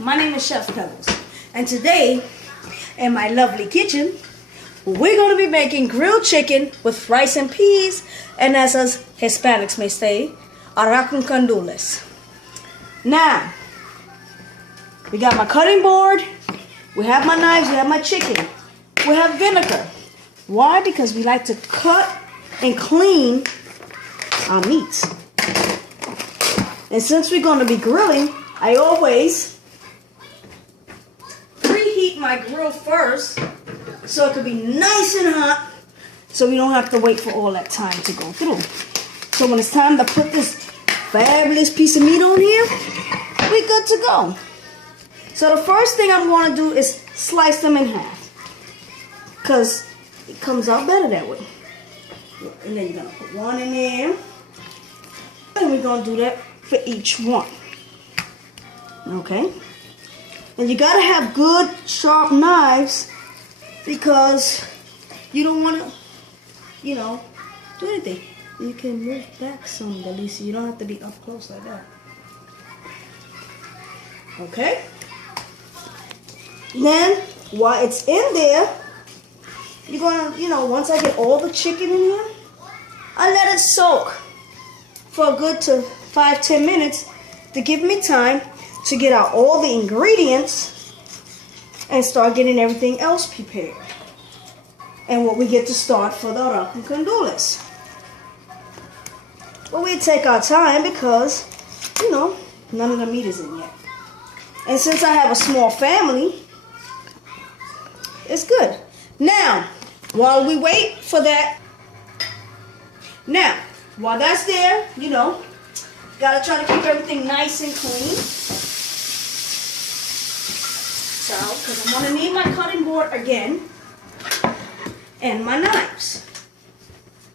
my name is Chef Pebblez, and today in my lovely kitchen we're going to be making grilled chicken with rice and peas, and as us Hispanics may say, arroz con gandules. Now, we got my cutting board, we have my knives, we have my chicken, we have vinegar. Why? Because we like to cut and clean our meats. And since we're going to be grilling, I always preheat my grill first so it can be nice and hot so we don't have to wait for all that time to go through. So when it's time to put this fabulous piece of meat on here, we're good to go. So the first thing I'm going to do is slice them in half because it comes out better that way. And then you're going to put one in there. And we're going to do that for each one. Okay? And you got to have good, sharp knives because you don't want to, do anything. You can move back some, Delisa. You don't have to be up close like that. Okay? Then, while it's in there, you're going to, once I get all the chicken in here, I let it soak for a good 5-10 minutes to give me time to get out all the ingredients and start getting everything else prepared. And what we get to start for the arroz con gandules. But we take our time because, none of the meat is in yet. And since I have a small family, it's good. Now, while we wait for that, while that's there, gotta try to keep everything nice and clean. So, because I'm gonna need my cutting board again and my knives.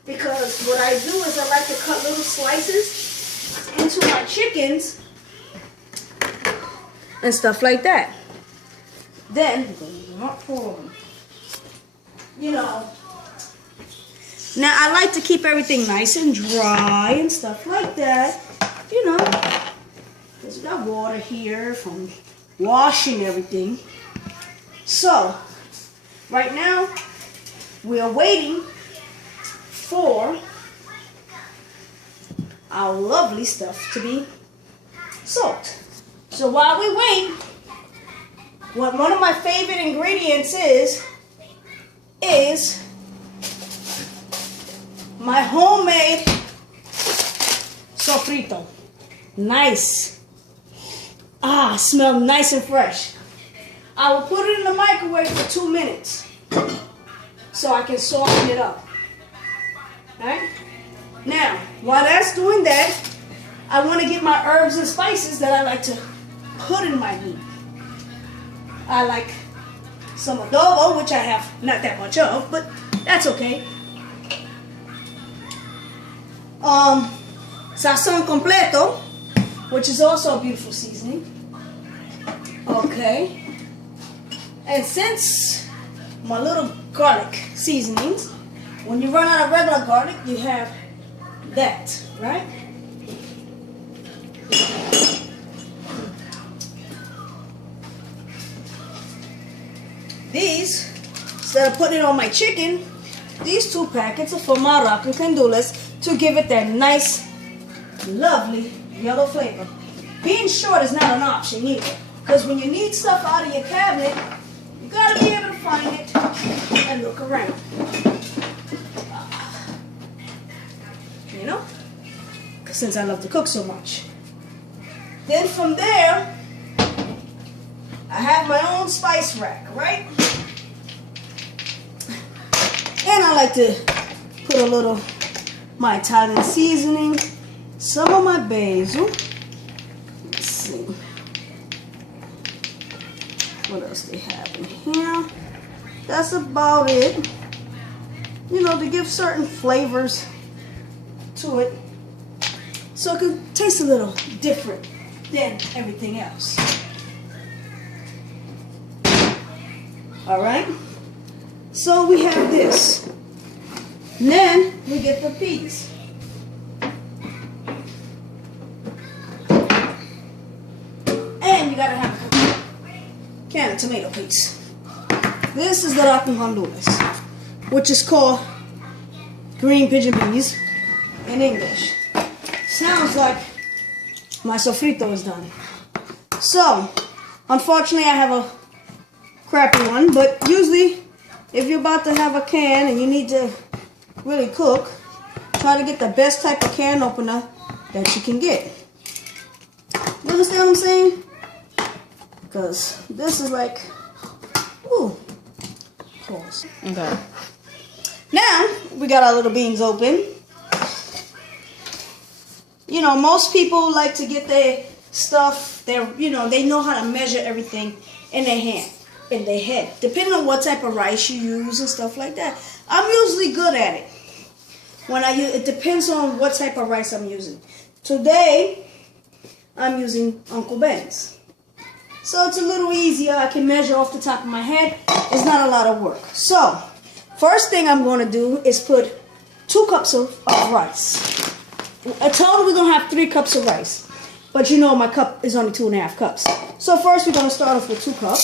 Because what I do is I like to cut little slices into my chickens and stuff like that. Then, now I like to keep everything nice and dry and stuff like that, because we got water here from washing everything. So, right now, we are waiting for our lovely stuff to be soaked. So while we wait, what one of my favorite ingredients is my homemade sofrito. Nice. Smells nice and fresh. I will put it in the microwave for 2 minutes so I can soften it up. Alright? Now, while that's doing that, I want to get my herbs and spices that I like to put in my meat. I like some adobo, which I have not that much of, but that's okay. Sazon completo, which is also a beautiful seasoning. Okay. And since my little garlic seasonings, when you run out of regular garlic, you have that, right? These, instead of putting it on my chicken, these 2 packets are for my arroz con gandules to give it that nice, lovely yellow flavor. Being short is not an option either, because when you need stuff out of your cabinet, you gotta be able to find it and look around. Since I love to cook so much. Then from there, I have my own spice rack, right? And I like to put a little my Italian seasoning, some of my basil. Let's see. What else they have in here? That's about it. To give certain flavors to it so it can taste a little different than everything else. Alright? So we have this. And then we get the peas. And you gotta have can of tomato paste. This is the con Honduras, which is called green pigeon peas in English. Sounds like my sofrito is done. So, unfortunately I have a crappy one, but usually if you're about to have a can and you need to really cook, try to get the best type of can opener that you can get. You understand what I'm saying? Because this is like, ooh, pause. Okay. Now, we got our little beans open. You know, most people like to get their stuff, they know how to measure everything in their hand, in their head, depending on what type of rice you use and stuff like that. I'm usually good at it. It depends on what type of rice I'm using. Today, I'm using Uncle Ben's. So it's a little easier. I can measure off the top of my head. It's not a lot of work. So, first thing I'm going to do is put 2 cups of rice. A total, we're going to have 3 cups of rice. But you know my cup is only 2.5 cups. So first we're going to start off with 2 cups.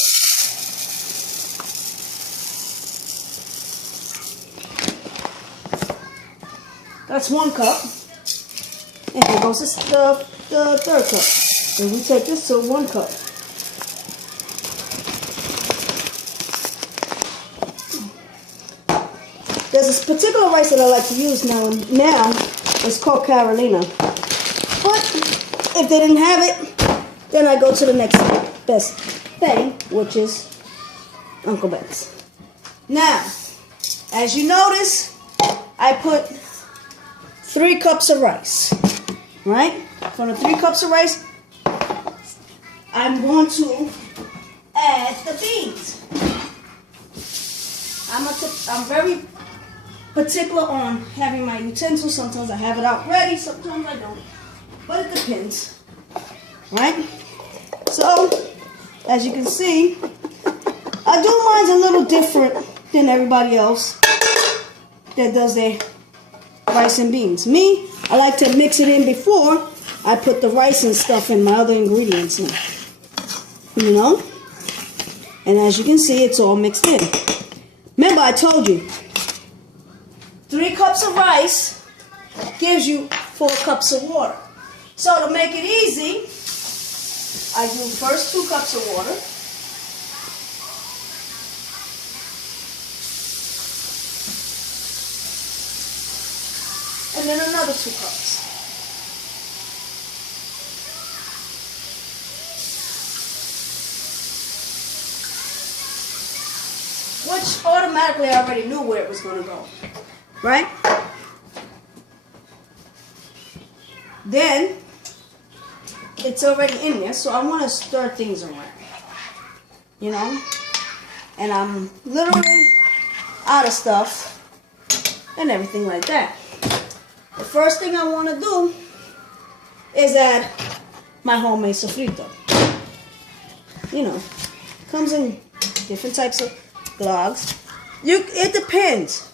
That's 1 cup. And here goes the 3rd cup. And we take this to 1 cup. There's this particular rice that I like to use now. It's called Carolina. But if they didn't have it, then I go to the next best thing, which is Uncle Ben's. Now, as you notice, I put 3 cups of rice, right? From the 3 cups of rice, I'm going to add the beans. I'm very particular on having my utensils. Sometimes I have it out ready, sometimes I don't. But it depends, right? So, as you can see, I do mine's a little different than everybody else that does their rice and beans. Me, I like to mix it in before I put the rice and stuff and my other ingredients in. You know? And as you can see, it's all mixed in. Remember, I told you, 3 cups of rice gives you 4 cups of water. So to make it easy, I do first 2 cups of water. And then another 2 cups. Which automatically I already knew where it was going to go. Right? Then, it's already in there, so I want to stir things around. You know? And I'm literally out of stuff and everything like that. The first thing I want to do is add my homemade sofrito. You know, comes in different types of logs. It depends.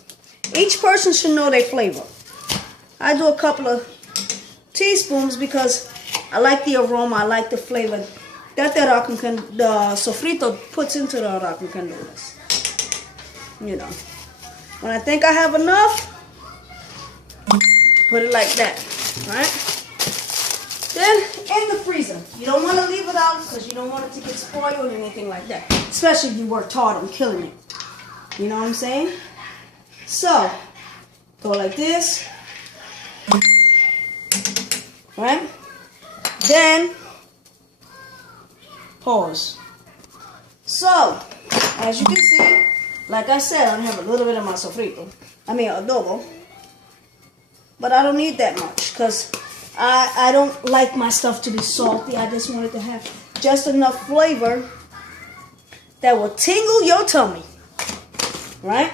Each person should know their flavor. I do a couple of teaspoons because I like the aroma, I like the flavor that the sofrito puts into the arroz con candules. You know, when I think I have enough, put it like that, right? Then in the freezer. You don't want to leave it out because you don't want it to get spoiled or anything like that. Especially if you worked hard on killing it. You know what I'm saying? So, go like this. Right? Then, pause. So, as you can see, like I said, I have a little bit of my sofrito. Adobo. But I don't need that much because I don't like my stuff to be salty. I just want it to have just enough flavor that will tingle your tummy. Right?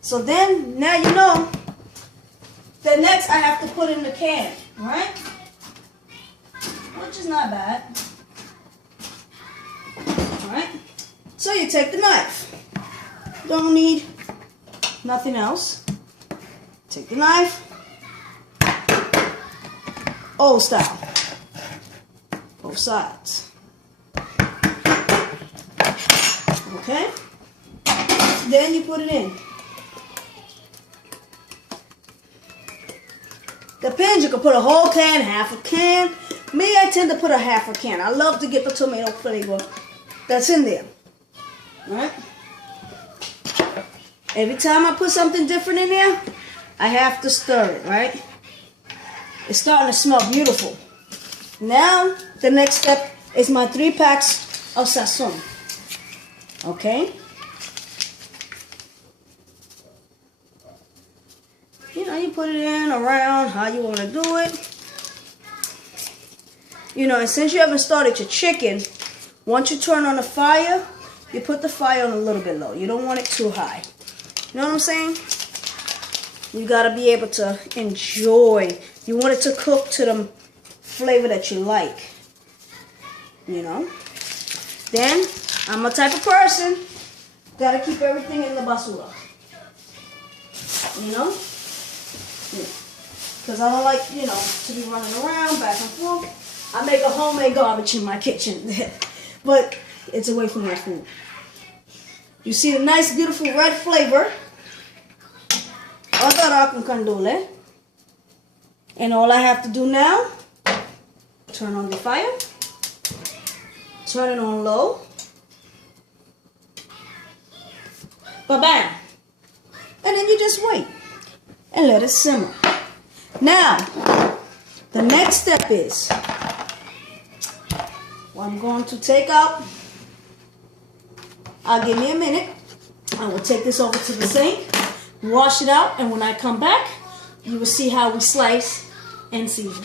So then, now you know, the next I have to put in the can. Right? Which is not bad. Alright? So you take the knife. Don't need nothing else. Take the knife. Old style. Both sides. Okay? Then you put it in. Depends, you can put a whole can, half a can. Me, I tend to put a half a can. I love to get the tomato flavor that's in there. Right? Every time I put something different in there, I have to stir it, right? It's starting to smell beautiful. Now, the next step is my 3 packs of sazon. Okay? You know, you put it in around how you want to do it. You know, and since you haven't started your chicken, once you turn on the fire, you put the fire on a little bit low. You don't want it too high. You know what I'm saying? You gotta be able to enjoy. You want it to cook to the flavor that you like. You know? Then, I'm a type of person, gotta keep everything in the basura. You know? Because I don't like, you know, to be running around back and forth. I make a homemade garbage in my kitchen. But it's away from my food. You see the nice, beautiful red flavor. And all I have to do now, turn on the fire, turn it on low, ba-bam, and then you just wait and let it simmer. Now, the next step is, I'm going to take out, I'll give me a minute, I will take this over to the sink, wash it out, and when I come back, you will see how we slice and season.